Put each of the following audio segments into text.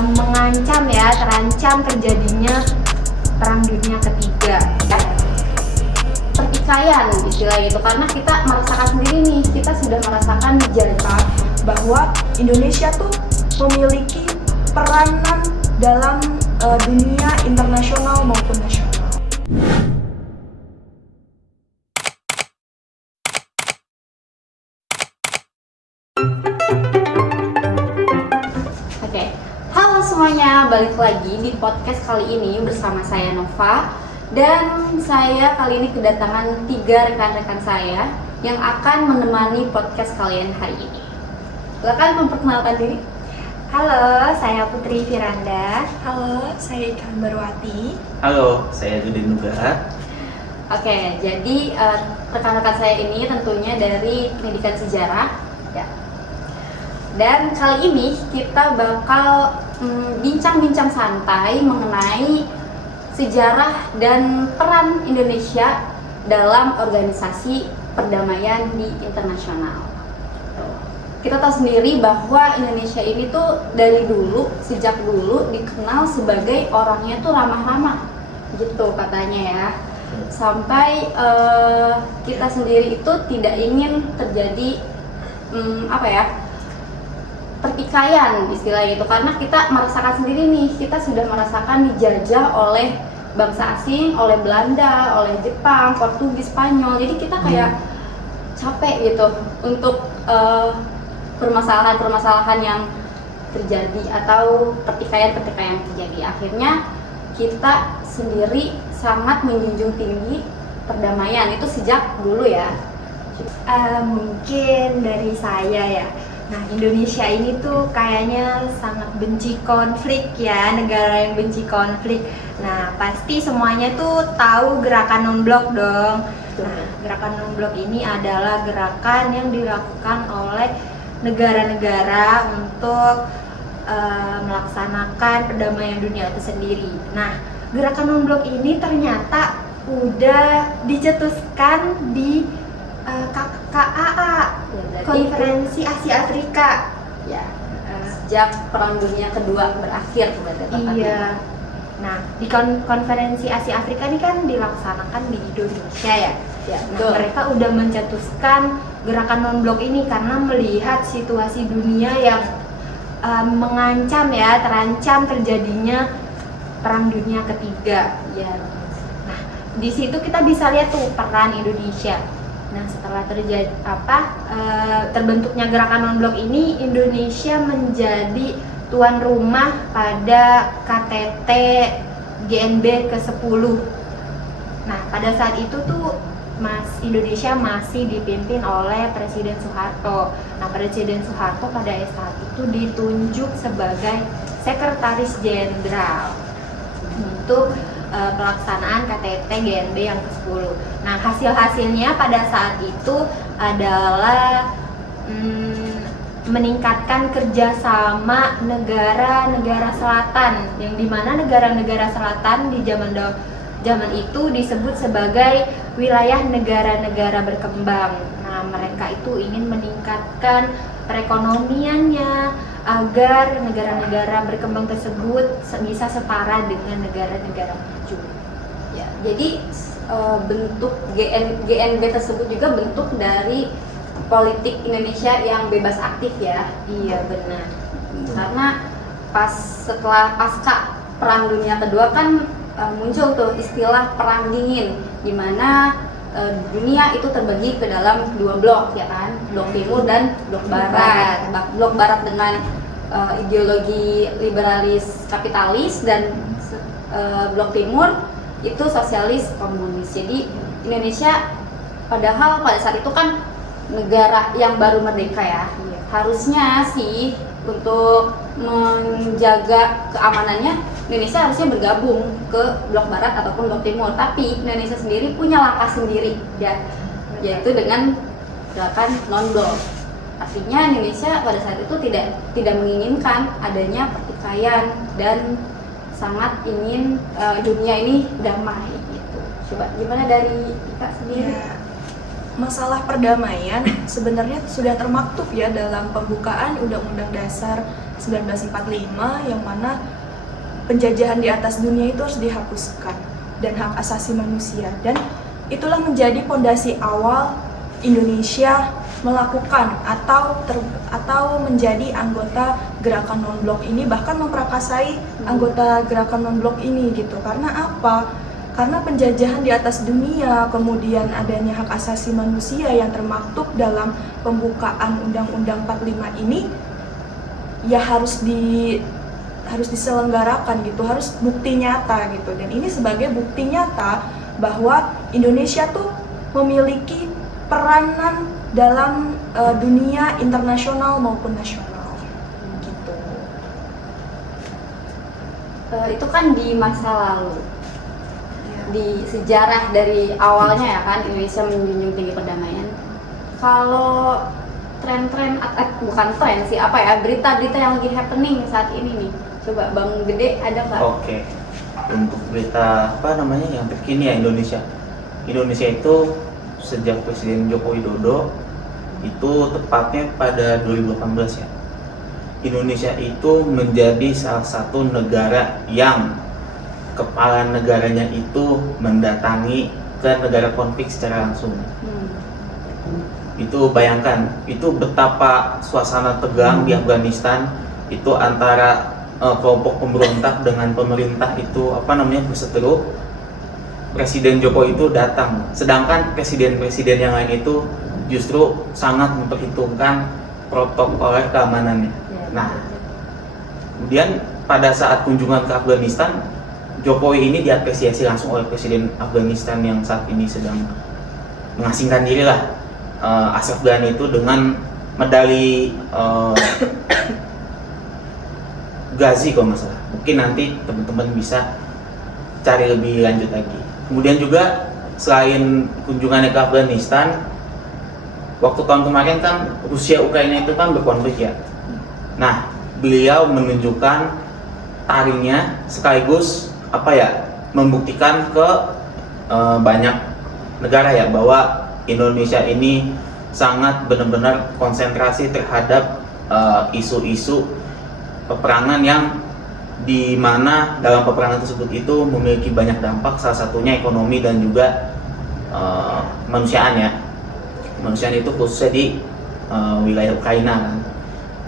mengancam terancam terjadinya Perang Dunia Ketiga. Pertikaian istilahnya itu, karena kita merasakan sendiri nih, kita sudah merasakan dijajah bahwa Indonesia tuh memiliki peranan dalam dunia internasional maupun nasional. Oke, halo semuanya, balik lagi di podcast kali ini bersama saya Nova. Dan saya kali ini kedatangan 3 rekan-rekan saya yang akan menemani podcast kalian hari ini. Silakan memperkenalkan diri. Halo, saya Putri Firanda. Halo, saya Ikan Barwati. Halo, saya Dudin Nugra. Oke, jadi rekan-rekan saya ini tentunya dari pendidikan sejarah ya. Dan kali ini kita bakal bincang-bincang santai mengenai sejarah dan peran Indonesia dalam organisasi perdamaian di internasional. Kita tahu sendiri bahwa Indonesia ini tuh dari dulu, sejak dulu dikenal sebagai orangnya tuh ramah-ramah gitu katanya ya. Sampai kita sendiri itu tidak ingin terjadi pertikaian istilahnya itu, karena kita merasakan sendiri nih, kita sudah merasakan dijajah oleh bangsa asing, oleh Belanda, oleh Jepang, Portugis, Spanyol. Jadi kita kayak capek gitu untuk permasalahan-permasalahan yang terjadi atau pertikaian-pertikaian yang terjadi. Akhirnya kita sendiri sangat menjunjung tinggi perdamaian itu sejak dulu ya. Mungkin dari saya ya. Nah, Indonesia ini tuh kayaknya sangat benci konflik ya, negara yang benci konflik. Nah, pasti semuanya tuh tahu gerakan non-blok dong. Nah, gerakan non-blok ini adalah gerakan yang dilakukan oleh negara-negara untuk melaksanakan perdamaian dunia itu sendiri. Nah, gerakan non-blok ini ternyata udah dicetuskan di KAA, Ya, Konferensi Asia Afrika. Ya, sejak Perang Dunia Kedua berakhir berarti. Iya. Nah, di Konferensi Asia Afrika ini kan dilaksanakan di Indonesia ya. Ya, Nah, mereka udah mencetuskan gerakan non-blok ini karena melihat situasi dunia yang mengancam terancam terjadinya Perang Dunia Ketiga. ya. Nah, di situ kita bisa lihat tuh peran Indonesia. Nah, setelah terbentuknya gerakan non-blok ini, Indonesia menjadi tuan rumah pada KTT GNB ke-10. Nah, pada saat itu tuh Indonesia masih dipimpin oleh Presiden Soeharto. Nah, Presiden Soeharto pada saat itu ditunjuk sebagai Sekretaris Jenderal untuk pelaksanaan KTT GNB yang ke-10. Nah, hasil-hasilnya pada saat itu adalah meningkatkan kerjasama negara-negara selatan, yang dimana negara-negara selatan di zaman itu disebut sebagai wilayah negara-negara berkembang. Nah, mereka itu ingin meningkatkan perekonomiannya agar negara-negara berkembang tersebut bisa setara dengan negara-negara maju. Ya, jadi bentuk GNB tersebut juga bentuk dari politik Indonesia yang bebas aktif ya. Iya, benar. Karena pasca Perang Dunia Kedua kan muncul tuh istilah Perang Dingin, di mana dunia itu terbagi ke dalam 2 blok ya kan, blok timur dan blok barat. Blok barat dengan ideologi liberalis kapitalis dan blok timur itu sosialis komunis. Jadi Indonesia padahal pada saat itu kan negara yang baru merdeka ya. Harusnya sih untuk menjaga keamanannya Indonesia harusnya bergabung ke blok barat ataupun blok timur, tapi Indonesia sendiri punya langkah sendiri ya, yaitu dengan gerakan non-blok. Artinya Indonesia pada saat itu tidak menginginkan adanya pertikaian dan sangat ingin dunia ini damai gitu. Coba gimana dari Ika sendiri? Ya, masalah perdamaian sebenarnya sudah termaktub ya dalam pembukaan Undang-Undang Dasar 1945 yang mana penjajahan di atas dunia itu harus dihapuskan dan hak asasi manusia, dan itulah menjadi fondasi awal Indonesia melakukan atau menjadi anggota gerakan non-blok ini, bahkan memprakarsai anggota gerakan non-blok ini gitu. Karena apa? Karena penjajahan di atas dunia, kemudian adanya hak asasi manusia yang termaktub dalam pembukaan Undang-Undang 45 ini ya harus diselenggarakan gitu, harus bukti nyata gitu. Dan ini sebagai bukti nyata bahwa Indonesia tuh memiliki peranan dalam dunia internasional maupun nasional gitu. Itu kan di masa lalu, di sejarah dari awalnya ya kan Indonesia menjunjung tinggi perdamaian. Kalau tren-tren, bukan tren sih, apa ya, berita-berita yang lagi happening saat ini nih, coba Bang Gede ada nggak? Oke. Untuk berita apa namanya yang terkini ya Indonesia itu sejak Presiden Joko Widodo itu tepatnya pada 2018 ya, Indonesia itu menjadi salah satu negara yang kepala negaranya itu mendatangi ke negara konflik secara langsung. Itu bayangkan, itu betapa suasana tegang di Afghanistan itu antara kelompok pemberontak dengan pemerintah itu berseteru. Presiden Jokowi itu datang, sedangkan presiden-presiden yang lain itu justru sangat memperhitungkan protokol keamanannya. Nah, kemudian pada saat kunjungan ke Afghanistan, Jokowi ini diapresiasi langsung oleh presiden Afghanistan yang saat ini sedang mengasingkan diri lah, Ashraf Ghani itu dengan medali Ghazi kalau nggak salah. Mungkin nanti teman-teman bisa cari lebih lanjut lagi. Kemudian juga selain kunjungannya ke Afghanistan, waktu tahun kemarin kan Rusia Ukraina itu kan berkonflik ya. Nah, beliau menunjukkan taringnya sekaligus membuktikan ke banyak negara ya bahwa Indonesia ini sangat benar-benar konsentrasi terhadap isu-isu peperangan yang di mana dalam peperangan tersebut itu memiliki banyak dampak, salah satunya ekonomi dan juga kemanusiaan ya. Kemanusiaan itu khususnya di wilayah Ukraina kan.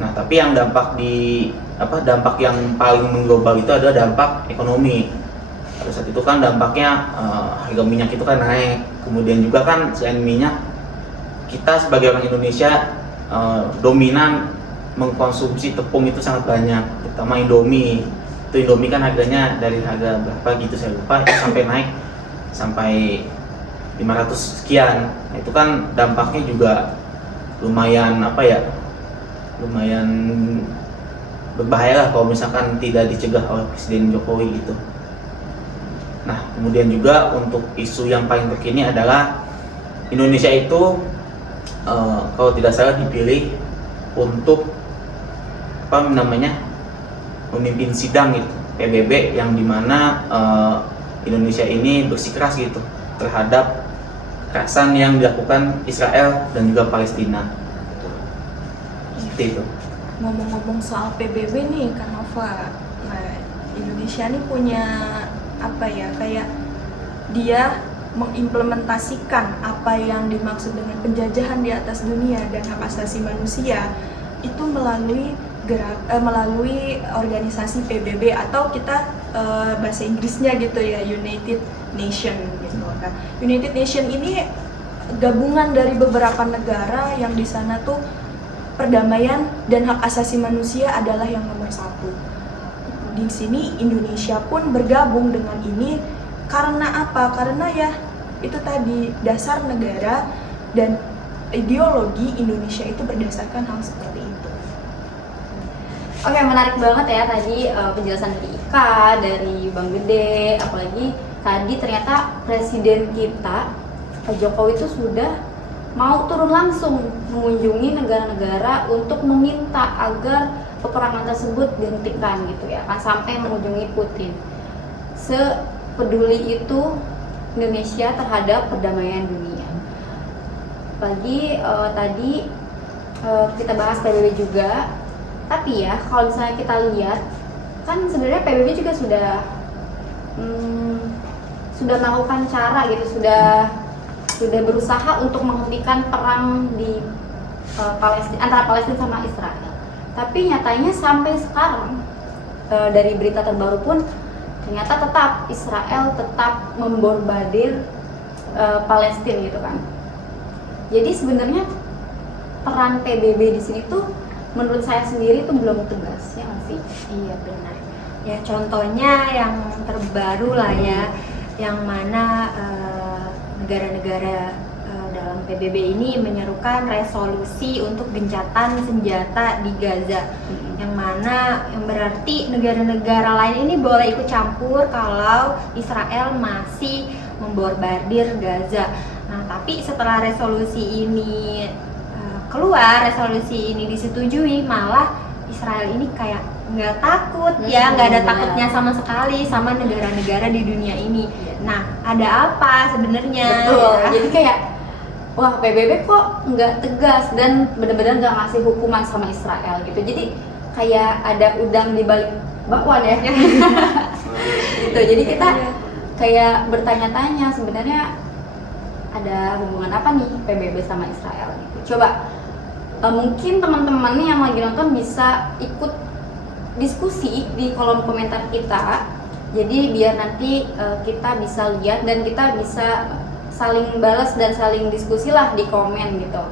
Nah, tapi yang dampak yang paling mengglobal itu adalah dampak ekonomi. Pada saat itu kan dampaknya harga minyak itu kan naik. Kemudian juga kan selain minyak, kita sebagai orang Indonesia dominan mengkonsumsi tepung itu sangat banyak, terutama Indomie. Itu Indomie kan harganya dari harga berapa gitu saya lupa, itu sampai naik sampai 500 sekian. Nah, itu kan dampaknya juga lumayan lumayan berbahaya lah kalau misalkan tidak dicegah oleh Presiden Jokowi gitu. Nah, kemudian juga untuk isu yang paling terkini adalah Indonesia itu kalau tidak salah dipilih untuk memimpin sidang gitu PBB yang dimana Indonesia ini bersikeras gitu terhadap kekerasan yang dilakukan Israel dan juga Palestina. Seperti itu. Ngomong-ngomong soal PBB nih, Kak Nova, nah Indonesia nih punya kayak dia mengimplementasikan apa yang dimaksud dengan penjajahan di atas dunia dan hak asasi manusia itu melalui organisasi PBB atau kita bahasa Inggrisnya gitu ya, United Nation gitu kan. United Nation ini gabungan dari beberapa negara yang di sana tuh perdamaian dan hak asasi manusia adalah yang nomor satu. Di sini Indonesia pun bergabung dengan ini karena apa? Karena ya itu tadi dasar negara dan ideologi Indonesia itu berdasarkan hal seperti itu. Oke, menarik banget ya tadi penjelasan dari Ika, dari Bang Gede, apalagi tadi ternyata presiden kita Pak Jokowi itu sudah mau turun langsung mengunjungi negara-negara untuk meminta agar peperangan tersebut dihentikan gitu ya kan, sampai mengunjungi Putin. Sepeduli itu Indonesia terhadap perdamaian dunia. Apalagi tadi kita bahas PBB juga. Tapi ya kalau misalnya kita lihat kan sebenarnya PBB juga sudah melakukan cara gitu, sudah berusaha untuk menghentikan perang di antara Palestina sama Israel. Tapi nyatanya sampai sekarang dari berita terbaru pun ternyata Israel tetap membombardir Palestina gitu kan. Jadi sebenarnya peran PBB di sini tuh menurut saya sendiri tuh belum tegas, ya nggak sih? Iya benar. Ya contohnya yang terbaru lah ya, yang mana negara-negara dalam PBB ini menyerukan resolusi untuk gencatan senjata di Gaza, yang mana yang berarti negara-negara lain ini boleh ikut campur kalau Israel masih membombardir Gaza. Nah tapi setelah resolusi ini keluar, resolusi ini disetujui, malah Israel ini kayak nggak takut ya, nggak ada takutnya sama sekali sama negara-negara di dunia ini. Nah ada apa sebenarnya? Betul. Ya? Jadi kayak wah PBB kok nggak tegas dan benar-benar nggak ngasih hukuman sama Israel gitu. Jadi kayak ada udang di balik bakwan ya. Gitu. Jadi kita kayak bertanya-tanya sebenarnya ada hubungan apa nih PBB sama Israel gitu. Coba mungkin teman-teman yang lagi nonton bisa ikut diskusi di kolom komentar kita. Jadi biar nanti kita bisa lihat dan kita bisa saling balas dan saling diskusi lah di komen gitu.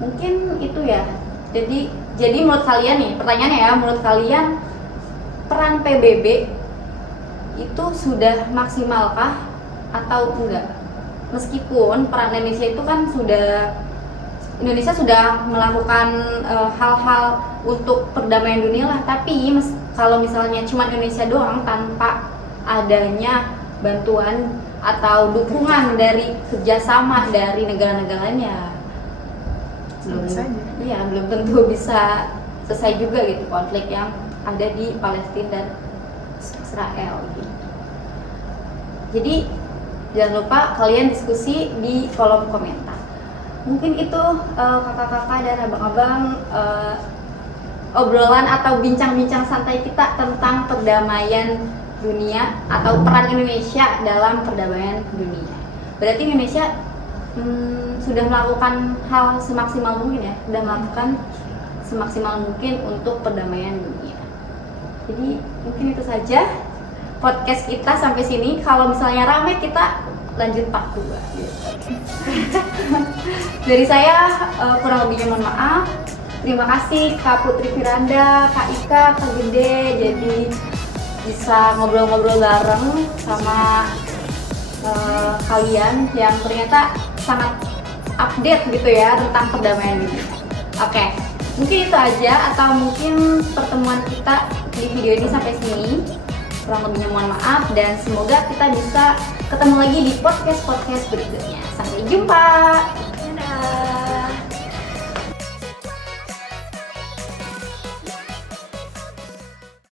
Mungkin itu ya. Jadi menurut kalian nih, pertanyaannya ya, menurut kalian peran PBB itu sudah maksimalkah atau enggak? Meskipun peran Indonesia sudah melakukan hal-hal untuk perdamaian dunia lah, tapi kalau misalnya cuma Indonesia doang tanpa adanya bantuan atau dukungan dari kerjasama dari negara-negara lainnya, belum tentu bisa selesai juga gitu konflik yang ada di Palestina dan Israel gitu. Jadi jangan lupa kalian diskusi di kolom komentar. Mungkin itu kakak-kakak dan abang-abang obrolan atau bincang-bincang santai kita tentang perdamaian dunia atau peran Indonesia dalam perdamaian dunia. Berarti Indonesia sudah melakukan hal semaksimal mungkin ya, sudah melakukan semaksimal mungkin untuk perdamaian dunia. Jadi mungkin itu saja podcast kita sampai sini. Kalau misalnya rame kita lanjut part 2 gitu. Dari saya kurang lebihnya mohon maaf. Terima kasih Kak Putri Firanda, Kak Ika, Kak Gede, jadi bisa ngobrol-ngobrol bareng sama kalian yang ternyata sangat update gitu ya tentang perdamaian dunia. Oke, mungkin itu aja, atau mungkin pertemuan kita di video ini sampai sini. Kurang lebihnya mohon maaf, dan semoga kita bisa ketemu lagi di podcast berikutnya. Sampai jumpa.